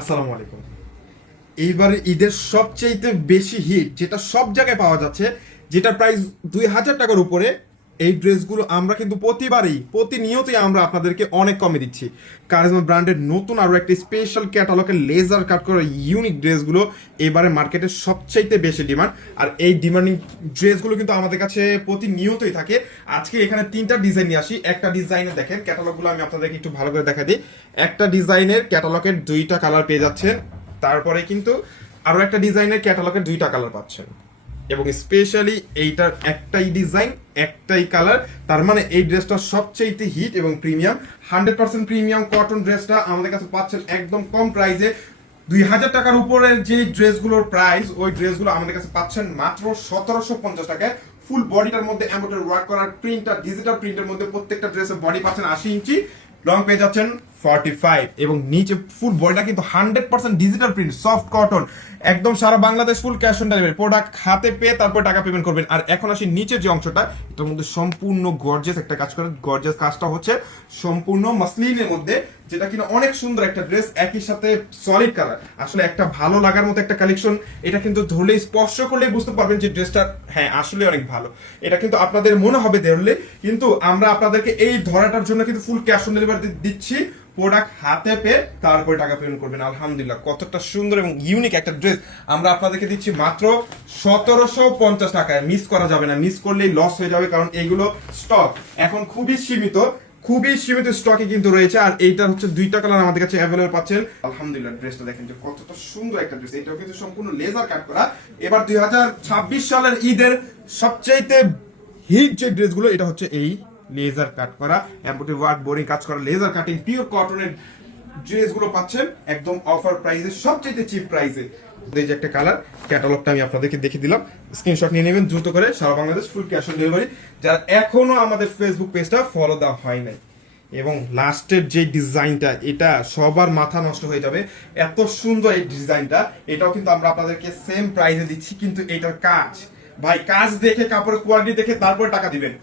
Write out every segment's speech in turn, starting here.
আসসালামু আলাইকুম। এইবারে ঈদের সবচেয়ে বেশি হিট যেটা সব জায়গায় পাওয়া যাচ্ছে, যেটা প্রাইস 2000 টাকার উপরে, এই ড্রেসগুলো আমরা কিন্তু প্রতিনিয়তই আমরা আপনাদেরকে অনেক কমে দিচ্ছি। কারিজমা ব্র্যান্ডের নতুন আরও একটা স্পেশাল ক্যাটালগের লেজার কাট করা ইউনিক ড্রেসগুলো এবারে মার্কেটে সবচাইতে বেশি ডিমান্ড। আর এই ডিমান্ডিং ড্রেসগুলো কিন্তু আমাদের কাছে প্রতিনিয়তই থাকে। আজকে এখানে 3টা ডিজাইন নিয়ে আসি। একটা ডিজাইনে দেখেন ক্যাটালগুলো আমি আপনাদেরকে একটু ভালো করে দেখা দিই। একটা ডিজাইনের ক্যাটালগের 2টা কালার পেয়ে যাচ্ছেন, তারপরে কিন্তু আরো একটা ডিজাইনের ক্যাটালগের 2টা কালার পাচ্ছেন, এবং স্পেশালি এইটার একটাই ডিজাইন একটাই কালার। তার মানে এই ড্রেসটা সবচেয়ে হিট এবং প্রিমিয়াম, 100% প্রিমিয়াম কটন ড্রেসটা আমাদের কাছে পাচ্ছেন একদম কম প্রাইসে। 2000 টাকার উপরের যে ড্রেসগুলোর প্রাইস, ওই ড্রেসগুলো আমাদের কাছে পাচ্ছেন মাত্র 1750 টাকায়। ফুল বডিটার মধ্যে এমব্রয়ডারি ওয়ার্ক করার প্রিন্টটা ডিজিটাল প্রিন্টের মধ্যে, প্রত্যেকটা ড্রেসের বডি পাচ্ছেন 80 ইঞ্চি, লং পেয়ে যাচ্ছেন 45, এবং নিচে ফুল বডিটা কিন্তু 100% ডিজিটাল প্রিন্ট, সফট কটন, একদম সারা Bangladesh full cash on delivery. Product হাতে পেয়ে তারপর টাকা পেমেন্ট করবেন। আর এখন আসি নিচের যে অংশটা, এটার মধ্যে সম্পূর্ণ গর্জিয়াস একটা কাজ করে। গর্জিয়াস কাজটা হচ্ছে সম্পূর্ণ মাসলিনের মধ্যে, যেটা কিনা অনেক সুন্দর একটা ড্রেস, একই সাথে সলিড কালার। আসলে একটা ভালো লাগার মতো একটা কালেকশন। এটা কিন্তু ধরলেই স্পর্শ করলেই বুঝতে পারবেন যে ড্রেসটা হ্যাঁ আসলে অনেক ভালো। এটা কিন্তু আপনাদের মনে হবে ধরলে, কিন্তু আমরা আপনাদেরকে এই ধরাটার জন্য কিন্তু ফুল ক্যাশ অন ডেলিভারি দিচ্ছি। প্রোডাক্ট হাতে পেয়ে তারপরে টাকা পেমেন্ট করবেন। আলহামদুলিল্লাহ, কতটা সুন্দর এবং ইউনিক একটা ড্রেস আমরা আপনাদেরকে দিচ্ছি মাত্র 1750 টাকায়। মিস করা যাবে না, মিস করলেই লস হয়ে যাবে, কারণ এইগুলো স্টক এখন খুবই সীমিত স্টকে কিন্তু রয়েছে। আর এইটা হচ্ছে 2টা কালার আমাদের কাছে অ্যাভেলেবল পাচ্ছেন। আলহামদুলিল্লাহ, ড্রেসটা দেখেন যে কতটা সুন্দর একটা ড্রেস। এটাও কিন্তু সম্পূর্ণ লেজার কাট করা। এবার 2026 সালের ঈদের সবচাইতে হিট যে ড্রেসগুলো, এটা হচ্ছে এই লেজার কাট করা এমব্রয়ডারি ওয়ার্ক বোরিং কাজ করা লেজার কাটিং পিওর কটনের ড্রেসগুলো পাচ্ছেন একদম অফার প্রাইসে, সবচেয়ে চিপ প্রাইসে। এই যে একটা কালার, ক্যাটালগটা আমি আপনাদেরকে দেখে দিলাম, স্ক্রিনশট নিয়ে নেবেন দ্রুত করে। সারা Bangladesh full cash on delivery. যারা এখনো আমাদের ফেসবুক পেজটা ফলো দেওয়া হয় নাই, এবং লাস্টের যে ডিজাইনটা, এটা সবার মাথা নষ্ট হয়ে যাবে, এত সুন্দর এই ডিজাইনটা। এটাও কিন্তু আমরা আপনাদেরকে সেম প্রাইসে দিচ্ছি, কিন্তু এটার কাজ ভাই, কাজ দেখে কাপড়ের কোয়ালিটি দেখে তারপরে টাকা দিবেন।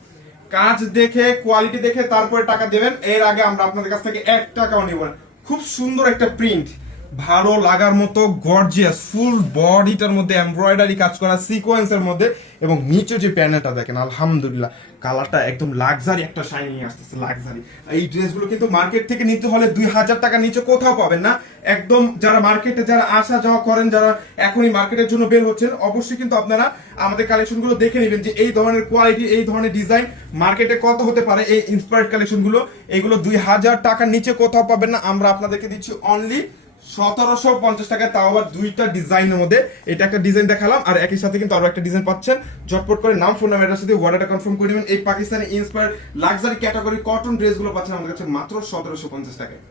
কাজ দেখে কোয়ালিটি দেখে তারপরে টাকা দেবেন, এর আগে আমরা আপনাদের কাছ থেকে 1 টাকাও নিব না। খুব সুন্দর একটা প্রিন্ট, ভালো লাগার মতো গর্জিয়াস, ফুল বডিটার মধ্যে এমব্রয়ডারি কাজ করা সিকোয়েন্সের মধ্যে, এবং নিচে যে প্যানেলটা দেখেন আলহামদুলিল্লাহ, কালারটা একদম লাক্সারি একটা শাইনিং আসতেছে, লাক্সারি। এই ড্রেসগুলো কিন্তু মার্কেট থেকে নিতে হলে 2000 টাকা নিচে কোথাও পাবেন না। একদম যারা মার্কেটে যারা আসা যাওয়া করেন, যারা এখনই মার্কেটের জন্য বের হচ্ছেন, অবশ্যই কিন্তু আপনারা আমাদের কালেকশনগুলো দেখে নেবেন যে এই ধরনের কোয়ালিটি, এই ধরনের ডিজাইন মার্কেটে কত হতে পারে। এই ইন্সপায়ার্ড কালেকশনগুলো, এগুলো 2000 টাকার নিচে কোথাও পাবেন না। আমরা আপনাদেরকে দিচ্ছি অনলি 1750 টাকায়, তাও আবার 2টা ডিজাইনের মধ্যে। এটা একটা ডিজাইন দেখালাম, আর একই সাথে কিন্তু আরো একটা ডিজাইন পাচ্ছেন। ঝটপট করে নাম, ফোন নাম, অ্যাড্রেস দিয়ে অর্ডারটা কনফার্ম করে নেবেন। এই Pakistani inspired luxury category cotton ড্রেসগুলো পাচ্ছেন আমাদের কাছে মাত্র 1750 টাকায়।